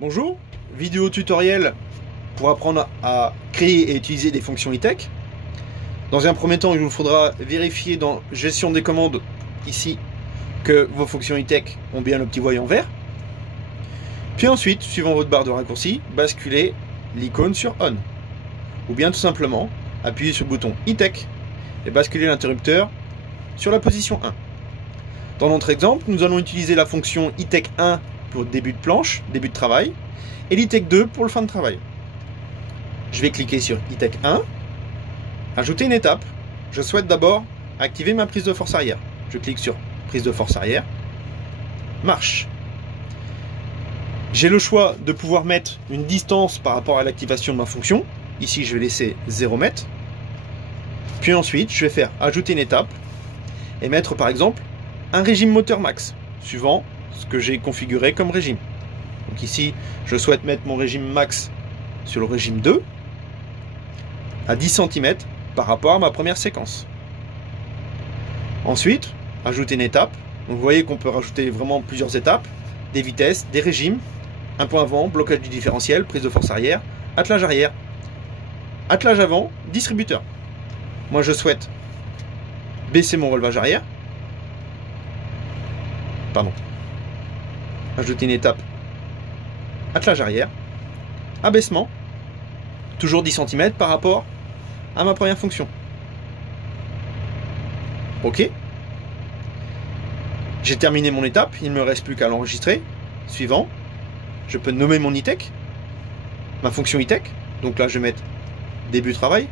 Bonjour, vidéo tutoriel pour apprendre à créer et utiliser des fonctions ITEC. Dans un premier temps, il vous faudra vérifier dans gestion des commandes ici que vos fonctions ITEC ont bien le petit voyant vert. Puis ensuite, suivant votre barre de raccourci, basculez l'icône sur On. Ou bien tout simplement, appuyez sur le bouton ITEC et basculer l'interrupteur sur la position 1. Dans notre exemple, nous allons utiliser la fonction ITEC 1 pour début de planche, début de travail, et l'ITEC 2 pour le fin de travail. Je vais cliquer sur ITEC 1, ajouter une étape. Je souhaite d'abord activer ma prise de force arrière. Je clique sur prise de force arrière, marche. J'ai le choix de pouvoir mettre une distance par rapport à l'activation de ma fonction. Ici, je vais laisser 0 m. Puis ensuite, je vais faire ajouter une étape et mettre par exemple un régime moteur max, suivant ce que j'ai configuré comme régime. Donc ici, je souhaite mettre mon régime max sur le régime 2 à 10 cm par rapport à ma première séquence. Ensuite, ajouter une étape. Donc vous voyez qu'on peut rajouter vraiment plusieurs étapes, des vitesses, des régimes, un point avant, blocage du différentiel, prise de force arrière, attelage arrière, attelage avant, distributeur. Moi je souhaite baisser mon relevage arrière. Pardon. Ajouter une étape, attelage arrière, abaissement, toujours 10 cm par rapport à ma première fonction. Ok. J'ai terminé mon étape, il ne me reste plus qu'à l'enregistrer. Suivant, je peux nommer mon ITEC, ma fonction ITEC. Donc là, je vais mettre début travail.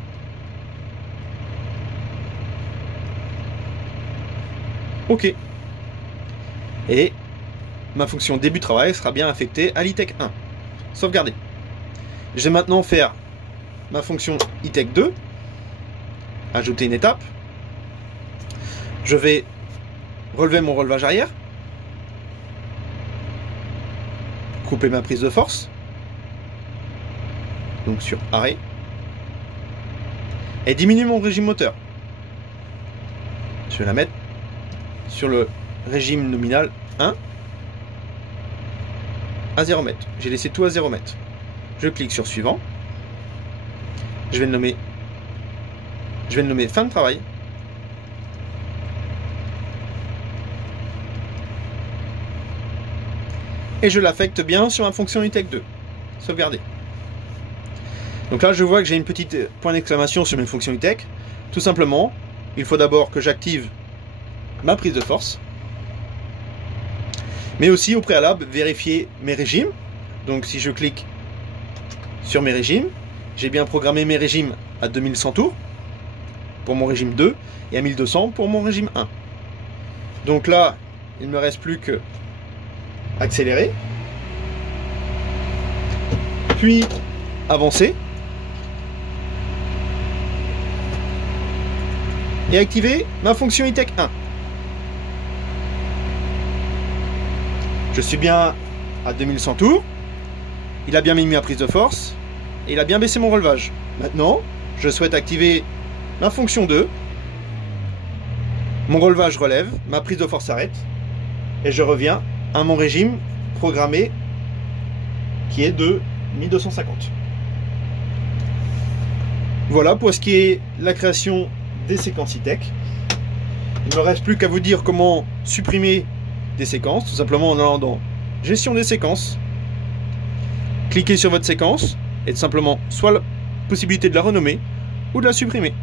Ok. Et ma fonction début travail sera bien affectée à l'ITEC 1. Sauvegarder. Je vais maintenant faire ma fonction ITEC 2. Ajouter une étape. Je vais relever mon relevage arrière. Couper ma prise de force. Donc sur arrêt. Et diminuer mon régime moteur. Je vais la mettre sur le régime nominal 1 à 0 m. J'ai laissé tout à 0 m. Je clique sur suivant. Je vais le nommer fin de travail. Et je l'affecte bien sur ma fonction ITEC 2. Sauvegarder. Donc là, je vois que j'ai une petite point d'exclamation sur mes fonctions ITEC. Tout simplement, il faut d'abord que j'active ma prise de force. Mais aussi, au préalable, vérifier mes régimes. Donc si je clique sur mes régimes, j'ai bien programmé mes régimes à 2100 tours pour mon régime 2 et à 1200 pour mon régime 1. Donc là, il ne me reste plus que accélérer, puis avancer et activer ma fonction ITEC 1. Je suis bien à 2100 tours, il a bien mis ma prise de force et il a bien baissé mon relevage. Maintenant, je souhaite activer ma fonction 2, mon relevage relève, ma prise de force s'arrête et je reviens à mon régime programmé qui est de 1250. Voilà pour ce qui est la création des séquences ITEC. Il ne me reste plus qu'à vous dire comment supprimer des séquences, tout simplement en allant dans gestion des séquences, cliquez sur votre séquence et tout simplement soit la possibilité de la renommer ou de la supprimer.